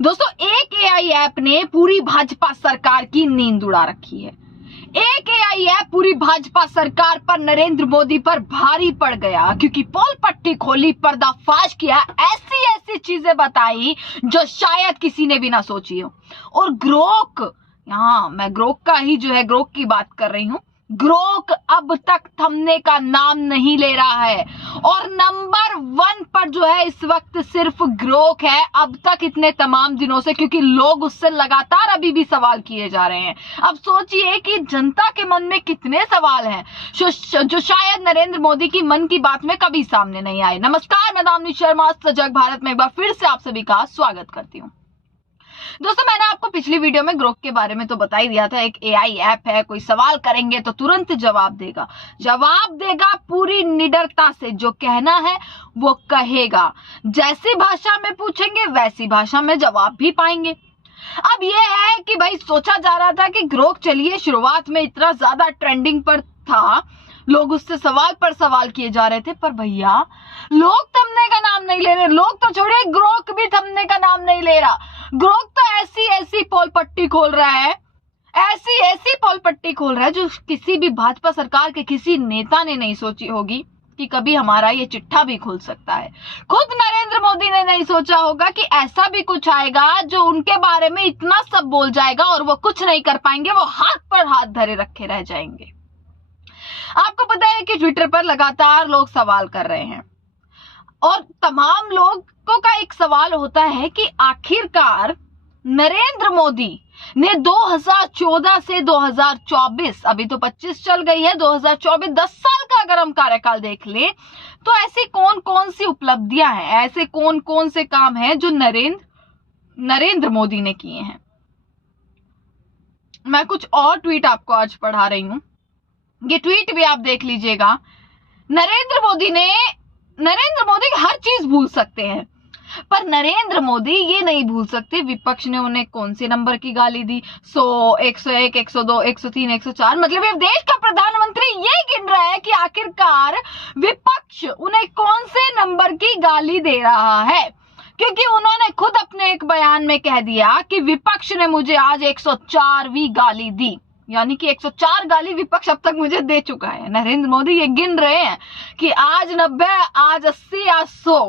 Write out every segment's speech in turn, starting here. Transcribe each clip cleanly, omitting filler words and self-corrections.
दोस्तों, एक AI app ने पूरी भाजपा सरकार की नींद उड़ा रखी है। एक एआई ऐप पूरी भाजपा सरकार पर, नरेंद्र मोदी पर भारी पड़ गया क्योंकि पोल पट्टी खोली, पर्दाफाश किया, ऐसी ऐसी चीजें बताई जो शायद किसी ने भी ना सोची हो। और ग्रोक, यहाँ मैं ग्रोक का ही जो है ग्रोक की बात कर रही हूं। ग्रोक अब तक थमने का नाम नहीं ले रहा है और नंबर 1 पर जो है इस वक्त सिर्फ ग्रोक है, अब तक इतने तमाम दिनों से, क्योंकि लोग उससे लगातार अभी भी सवाल किए जा रहे हैं। अब सोचिए कि जनता के मन में कितने सवाल हैं जो शायद नरेंद्र मोदी की मन की बात में कभी सामने नहीं आए। नमस्कार, मैं दामिनी शर्मा सजग भारत में एक बार फिर से आप सभी का स्वागत करती हूँ। दोस्तों, मैंने आपको पिछली वीडियो में ग्रोक के बारे में तो बता ही दिया था। एक एआई ऐप है, कोई सवाल करेंगे तो तुरंत जवाब देगा पूरी निडरता से। जो कहना है वो कहेगा, जैसी भाषा में पूछेंगे वैसी भाषा में जवाब भी पाएंगे। अब ये है कि भाई सोचा जा रहा था कि ग्रोक, चलिए शुरुआत में इतना ज्यादा ट्रेंडिंग पर था, लोग उससे सवाल पर सवाल किए जा रहे थे, पर भैया लोग थमने का नाम नहीं ले रहे। लोग तो छोड़िए, ग्रोक भी थमने का नाम नहीं ले रहा। ग्रोक तो ऐसी ऐसी पोल पट्टी खोल रहा है, ऐसी ऐसी पोल पट्टी खोल रहा है जो किसी भी भाजपा सरकार के किसी नेता ने नहीं सोची होगी कि कभी हमारा ये चिट्ठा भी खुल सकता है। खुद नरेंद्र मोदी ने नहीं सोचा होगा कि ऐसा भी कुछ आएगा जो उनके बारे में इतना सब बोल जाएगा और वो कुछ नहीं कर पाएंगे, वो हाथ पर हाथ धरे रखे रह जाएंगे। आपको पता है कि ट्विटर पर लगातार लोग सवाल कर रहे हैं और तमाम लोगों का एक सवाल होता है कि आखिरकार नरेंद्र मोदी ने 2014 से 2024, अभी तो 25 चल गई है, 2024 10 साल का अगर हम कार्यकाल देख ले तो ऐसी कौन कौन सी उपलब्धियां हैं, ऐसे कौन कौन से काम हैं जो नरेंद्र मोदी ने किए हैं। मैं कुछ और ट्वीट आपको आज पढ़ा रही हूं, ये ट्वीट भी आप देख लीजिएगा। नरेंद्र मोदी हर चीज भूल सकते हैं, पर नरेंद्र मोदी ये नहीं भूल सकते विपक्ष ने उन्हें कौन से नंबर की गाली दी। 100, 101, 102, 103, 104, मतलब ये देश का प्रधानमंत्री ये गिन रहा है कि आखिरकार विपक्ष उन्हें कौन से नंबर की गाली दे रहा है, क्योंकि उन्होंने खुद अपने एक बयान में कह दिया कि विपक्ष ने मुझे आज 104वीं गाली दी, यानी कि 104 गाली विपक्ष अब तक मुझे दे चुका है। नरेंद्र मोदी ये गिन रहे हैं कि आज 90, आज 80, आज 100।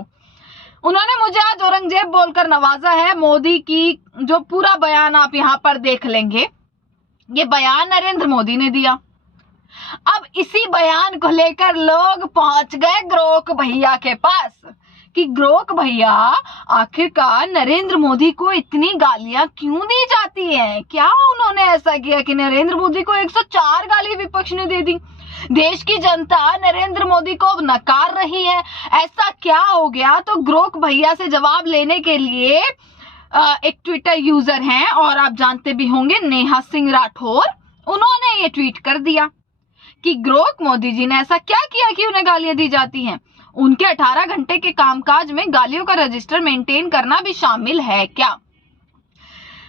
उन्होंने मुझे आज औरंगजेब बोलकर नवाजा है। मोदी की जो पूरा बयान आप यहां पर देख लेंगे, ये बयान नरेंद्र मोदी ने दिया। अब इसी बयान को लेकर लोग पहुंच गए ग्रोक भैया के पास कि ग्रोक भैया, आखिरकार नरेंद्र मोदी को इतनी गालियां क्यों दी जाती हैं? क्या उन्होंने ऐसा किया कि नरेंद्र मोदी को 104 गाली विपक्ष ने दे दी? देश की जनता नरेंद्र मोदी को नकार रही है, ऐसा क्या हो गया? तो ग्रोक भैया से जवाब लेने के लिए एक ट्विटर यूजर हैं और आप जानते भी होंगे, नेहा सिंह राठौर, उन्होंने ये ट्वीट कर दिया कि ग्रोक, मोदी जी ने ऐसा क्या किया कि उन्हें गालियां दी जाती हैं? उनके 18 घंटे के कामकाज में गालियों का रजिस्टर मेंटेन करना भी शामिल है क्या?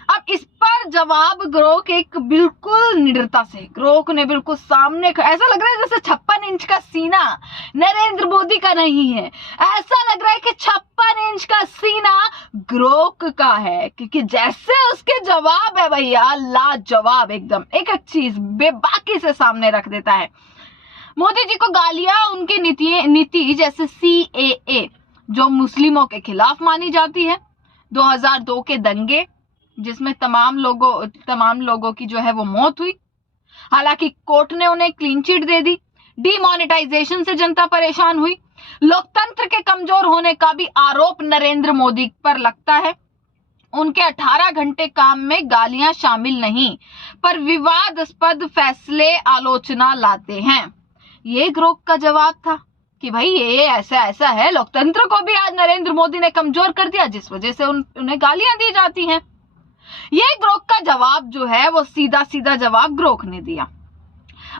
अब इस पर जवाब ग्रोक एक बिल्कुल निडरता से, ग्रोक ने बिल्कुल सामने, ऐसा लग रहा है जैसे 56 इंच का सीना नरेंद्र मोदी का नहीं है, ऐसा लग रहा है कि 56 इंच का सीना ग्रोक का है, क्योंकि जैसे उसके जवाब है भैया, लाजवाब, एकदम एक एक चीज बेबाकी से सामने रख देता है। मोदी जी को गालियां उनकी नीति जैसे CAA जो मुस्लिमों के खिलाफ मानी जाती है, 2002 के दंगे जिसमें तमाम लोगों की जो है वो मौत हुई, हालांकि कोर्ट ने उन्हें क्लीन चिट दे दी। डिमोनेटाइजेशन से जनता परेशान हुई। लोकतंत्र के कमजोर होने का भी आरोप नरेंद्र मोदी पर लगता है। उनके 18 घंटे काम में गालियां शामिल नहीं, पर विवादास्पद फैसले आलोचना लाते हैं। ये ग्रोक का जवाब था कि भाई ये ऐसा है, लोकतंत्र को भी आज नरेंद्र मोदी ने कमजोर कर दिया, जिस वजह से उन्हें गालियां दी जाती हैं। ये ग्रोक का जवाब जो है वो सीधा सीधा जवाब ग्रोक ने दिया।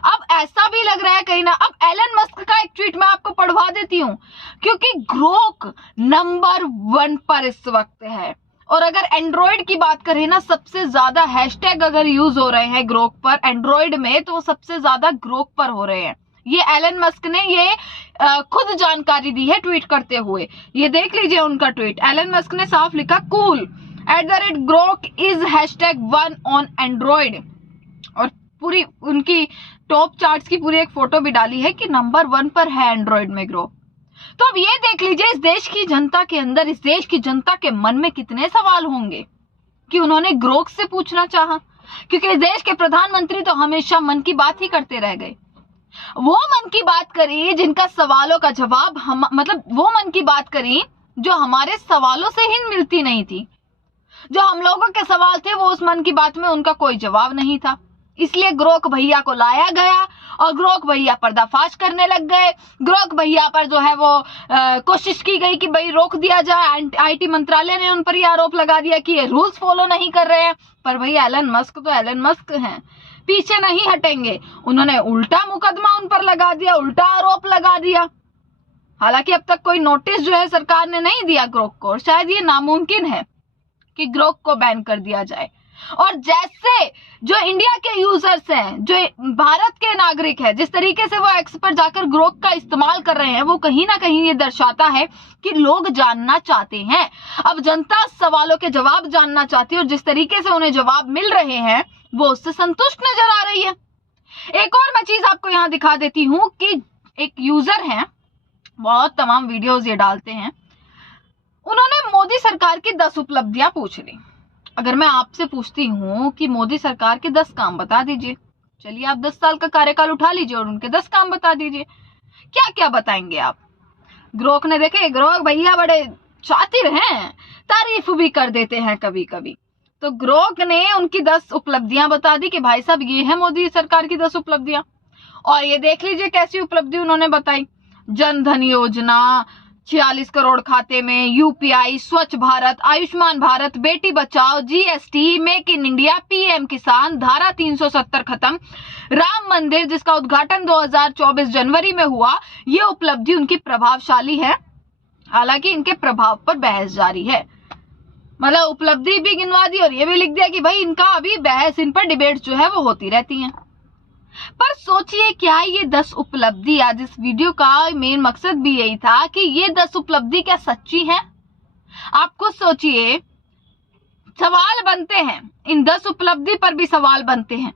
अब ऐसा भी लग रहा है कहीं ना, अब एलन मस्क का एक ट्वीट मैं आपको पढ़वा देती हूं, क्योंकि ग्रोक नंबर 1 पर इस वक्त है। और अगर एंड्रॉइड की बात करें ना, सबसे ज्यादा हैशटैग अगर यूज हो रहे हैं ग्रोक पर एंड्रॉइड में, तो सबसे ज्यादा ग्रोक पर हो रहे हैं। ये एलन मस्क ने ये खुद जानकारी दी है ट्वीट करते हुए। ये देख लीजिए उनका ट्वीट। एलन मस्क ने साफ लिखा, cool @grok is #1 on Android. और पूरी उनकी टॉप चार्ट्स की पूरी एक फोटो भी डाली है कि नंबर 1 पर है एंड्रॉइड में ग्रोक। तो अब ये देख लीजिए इस देश की जनता के अंदर, इस देश की जनता के मन में कितने सवाल होंगे कि उन्होंने ग्रोक से पूछना चाहा, क्योंकि इस देश के प्रधानमंत्री तो हमेशा मन की बात ही करते रह गए। वो मन की बात करी जिनका सवालों का जवाब वो मन की बात करी जो हमारे सवालों से ही मिलती नहीं थी। जो हम लोगों के सवाल थे वो उस मन की बात में उनका कोई जवाब नहीं था। इसलिए ग्रोक भैया को लाया गया और ग्रोक भैया पर्दाफाश करने लग गए। ग्रोक भैया पर जो है वो कोशिश की गई कि भाई रोक दिया जाए। IT मंत्रालय ने उन पर यह आरोप लगा दिया कि ये रूल्स फॉलो नहीं कर रहे हैं। पर भैया एलन मस्क तो एलन मस्क हैं, पीछे नहीं हटेंगे। उन्होंने उल्टा मुकदमा उन पर लगा दिया, उल्टा आरोप लगा दिया। हालांकि अब तक कोई नोटिस जो है सरकार ने नहीं दिया ग्रोक को, और शायद ये नामुमकिन है कि ग्रोक को बैन कर दिया जाए। और जैसे जो इंडिया के यूजर्स हैं, जो भारत के नागरिक हैं, जिस तरीके से वो एक्स पर जाकर ग्रोक का इस्तेमाल कर रहे हैं, वो कहीं ना कहीं ये दर्शाता है कि लोग जानना चाहते हैं। अब जनता सवालों के जवाब जानना चाहती है और जिस तरीके से उन्हें जवाब मिल रहे हैं वो उससे संतुष्ट नजर आ रही है। एक और मैं चीज आपको यहाँ दिखा देती हूँ कि एक यूजर है, बहुत तमाम वीडियोस ये डालते हैं, उन्होंने मोदी सरकार की 10 उपलब्धियां पूछ ली। अगर मैं आपसे पूछती हूँ कि मोदी सरकार के 10 काम बता दीजिए, चलिए आप 10 साल का कार्यकाल उठा लीजिए और उनके 10 काम बता दीजिए, क्या क्या बताएंगे आप? ग्रोक ने देखे, ग्रोक भैया बड़े शातिर हैं, तारीफ भी कर देते हैं कभी कभी। तो ग्रोक ने उनकी 10 उपलब्धियां बता दी कि भाई साहब ये है मोदी सरकार की 10 उपलब्धियां। और ये देख लीजिए कैसी उपलब्धि उन्होंने बताई। जन धन योजना, 46 करोड़ खाते में, UPI, स्वच्छ Bharat, Ayushman Bharat, Beti Bachao, GST, make in India, PM किसान, धारा 370 खत्म, राम मंदिर जिसका उद्घाटन 2024 जनवरी में हुआ। ये उपलब्धि उनकी प्रभावशाली है। हालांकि इनके प्रभाव पर बहस जारी है। मतलब उपलब्धि भी गिनवा दी और ये भी लिख दिया कि भाई इनका अभी बहस, इन पर डिबेट जो है वो होती रहती है। पर सोचिए क्या ये 10 उपलब्धि, आज इस वीडियो का मेन मकसद भी यही था कि ये 10 उपलब्धि क्या सच्ची हैं? आप खुद सोचिए, सवाल बनते हैं, इन 10 उपलब्धि पर भी सवाल बनते हैं।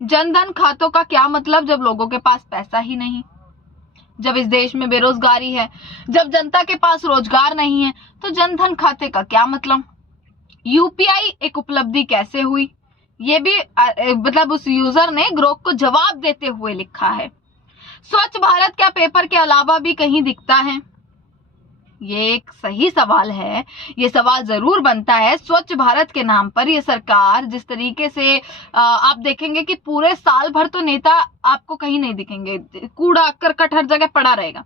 जनधन खातों का क्या मतलब जब लोगों के पास पैसा ही नहीं, जब इस देश में बेरोजगारी है, जब जनता के पास रोजगार नहीं है, तो जनधन खाते का क्या मतलब? UPI एक उपलब्धि कैसे हुई, ये भी मतलब उस यूजर ने ग्रोक को जवाब देते हुए लिखा है। स्वच्छ भारत क्या पेपर के अलावा भी कहीं दिखता है? ये एक सही सवाल है। ये सवाल जरूर बनता है। स्वच्छ भारत के नाम पर ये सरकार जिस तरीके से आप देखेंगे कि पूरे साल भर तो नेता आपको कहीं नहीं दिखेंगे, कूड़ा करकट हर जगह पड़ा रहेगा।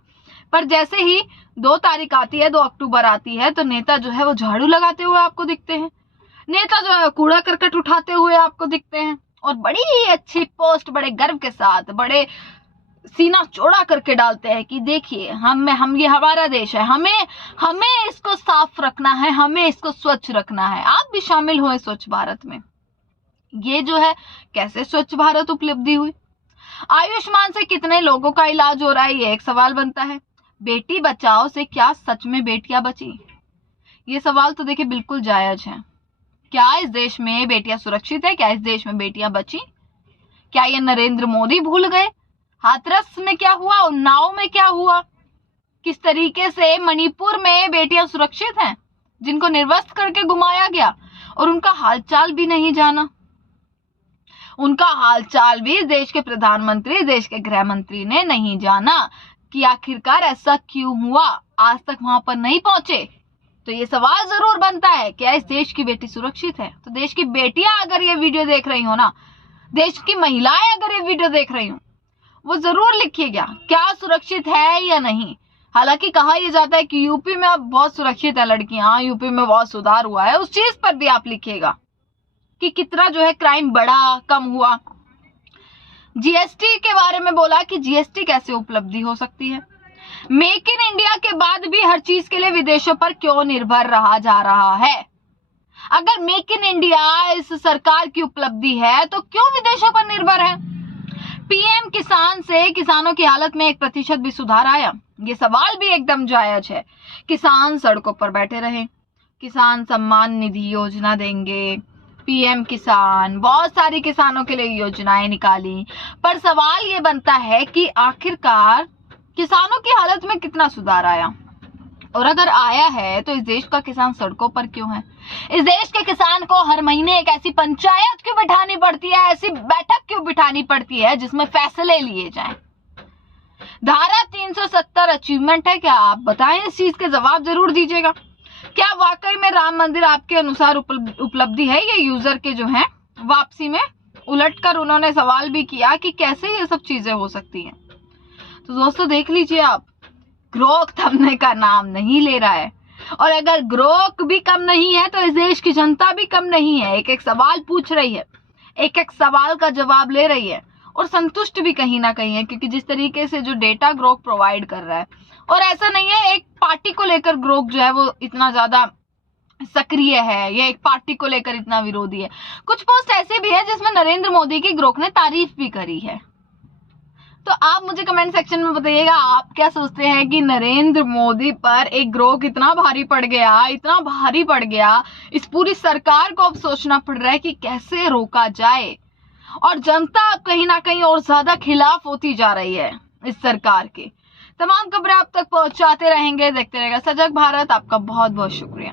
पर जैसे ही 2 तारीख आती है, 2 अक्टूबर आती है, तो नेता जो है वो झाड़ू लगाते हुए आपको दिखते हैं, नेता जो है कूड़ा करकट उठाते हुए आपको दिखते हैं, और बड़ी अच्छी पोस्ट बड़े गर्व के साथ, बड़े सीना चौड़ा करके डालते हैं कि देखिए हम ये हमारा देश है, हमें इसको साफ रखना है, हमें इसको स्वच्छ रखना है, आप भी शामिल हुए स्वच्छ भारत में। ये जो है कैसे स्वच्छ भारत उपलब्धि हुई? आयुष्मान से कितने लोगों का इलाज हो रहा है, ये एक सवाल बनता है। बेटी बचाओ से क्या सच में बेटियां बची? ये सवाल तो देखिए बिल्कुल जायज है। क्या इस देश में बेटियां सुरक्षित है? क्या इस देश में बेटियां बची? क्या ये नरेंद्र मोदी भूल गए? हाथरस में क्या हुआ, उन्नाव में क्या हुआ, किस तरीके से मणिपुर में बेटियां सुरक्षित हैं जिनको निर्वस्त्र करके घुमाया गया और उनका हालचाल भी नहीं जाना। उनका हालचाल भी देश के प्रधानमंत्री, देश के गृह मंत्री ने नहीं जाना कि आखिरकार ऐसा क्यों हुआ, आज तक वहां पर नहीं पहुंचे। तो ये सवाल जरूर बनता है, क्या इस देश की बेटी सुरक्षित है? तो देश की बेटियां अगर ये वीडियो देख रही हो ना, देश की महिलाएं अगर ये वीडियो देख रही हो, वो जरूर लिखिएगा क्या सुरक्षित है या नहीं। हालांकि कहा यह जाता है कि यूपी में अब बहुत सुरक्षित है लड़कियां, यूपी में बहुत सुधार हुआ है, उस चीज पर भी आप लिखिएगा कि कितना जो है क्राइम बढ़ा, कम हुआ। GST के बारे में बोला कि GST कैसे उपलब्धि हो सकती है। मेक इन इंडिया के बाद भी हर चीज के लिए विदेशों पर क्यों निर्भर रहा जा रहा है? अगर मेक इन इंडिया इस सरकार की उपलब्धि है तो क्यों विदेशों पर निर्भर है? PM किसान से किसानों की हालत में 1% भी सुधार आया? ये सवाल भी एकदम जायज है। किसान सड़कों पर बैठे रहे, किसान सम्मान निधि योजना देंगे, पीएम किसान, बहुत सारी किसानों के लिए योजनाएं निकाली। पर सवाल ये बनता है कि आखिरकार किसानों की हालत में कितना सुधार आया, और अगर आया है तो इस देश का किसान सड़कों पर क्यों है? इस देश के किसान को हर महीने एक ऐसी पंचायत क्यों बिठानी पड़ती है, ऐसी बैठक क्यों बिठानी पड़ती है जिसमें फैसले लिए जाएं? धारा 370 अचीवमेंट है क्या? आप बताएं, इस चीज के जवाब जरूर दीजिएगा। क्या वाकई में राम मंदिर आपके अनुसार उपलब्धि है? ये यूजर के जो है वापसी में उलटकर उन्होंने सवाल भी किया कि कैसे ये सब चीजें हो सकती हैं। तो दोस्तों देख लीजिए आप, ग्रोथ थमने का नाम नहीं ले रहा है, और अगर ग्रोथ भी कम नहीं है तो इस देश की जनता भी कम नहीं है। एक एक सवाल पूछ रही है, एक एक सवाल का जवाब ले रही है, और संतुष्ट भी कहीं ना कहीं है, क्योंकि जिस तरीके से जो डेटा ग्रोथ प्रोवाइड कर रहा है, और ऐसा नहीं है एक पार्टी को लेकर ग्रोथ जो है वो इतना ज्यादा सक्रिय है, या एक पार्टी को लेकर इतना विरोधी है। कुछ पोस्ट ऐसे भी है जिसमें नरेंद्र मोदी की ग्रोथ ने तारीफ भी करी है। तो आप मुझे कमेंट सेक्शन में बताइएगा, आप क्या सोचते हैं कि नरेंद्र मोदी पर एक ग्रोथ इतना भारी पड़ गया, इतना भारी पड़ गया, इस पूरी सरकार को अब सोचना पड़ रहा है कि कैसे रोका जाए, और जनता अब कहीं ना कहीं और ज्यादा खिलाफ होती जा रही है इस सरकार के। तमाम खबरें आप तक पहुंचाते रहेंगे, देखते रहेगा सजग भारत। आपका बहुत बहुत शुक्रिया।